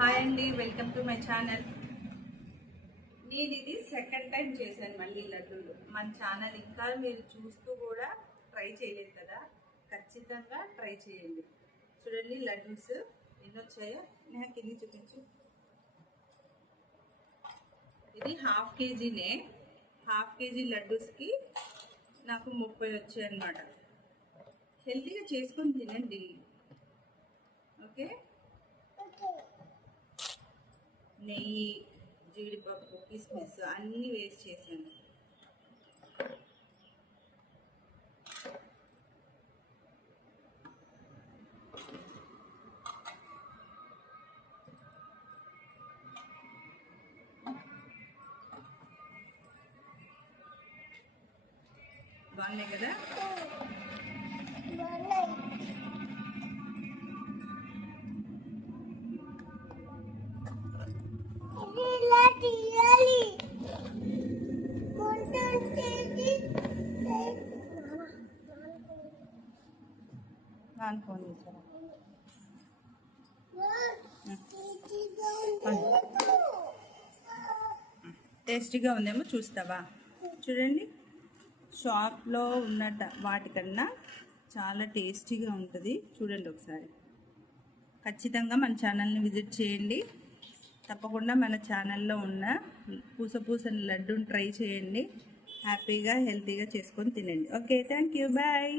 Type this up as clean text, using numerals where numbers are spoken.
Hi అండి, welcome to my channel. నేను ఇది సెకండ్ టైం చేశాను మళ్ళీ లడ్డూలు. మన ఛానల్ ఇంకా మీరు చూస్తూ కూడా ట్రై చేయలేదు కదా, ఖచ్చితంగా ట్రై చేయండి. చూడండి లడ్డూస్ ఎన్ని వచ్చాయో, నేను కింద చూపించు. ఇది హాఫ్ కేజీనే. హాఫ్ కేజీ లడ్డూస్కి నాకు 30 వచ్చాయి అన్నమాట. హెల్తీగా చేసుకొని తినండి, ఓకే. నెయ్యి, జీడిపప్పు, కిస్మిస్ అన్నీ వేస్ట్ చేశాను. బాగున్నాయి కదా. ఫోన్ చేశారా? టేస్టీగా ఉందేమో చూస్తావా? చూడండి, షాప్లో ఉన్న వాటికన్నా చాలా టేస్టీగా ఉంటుంది. చూడండి ఒకసారి. ఖచ్చితంగా మన ఛానల్ని విజిట్ చేయండి. తప్పకుండా మన ఛానల్లో ఉన్న పూసని లడ్డూని ట్రై చేయండి. హ్యాపీగా హెల్తీగా చేసుకొని తినండి. Okay, thank you, bye.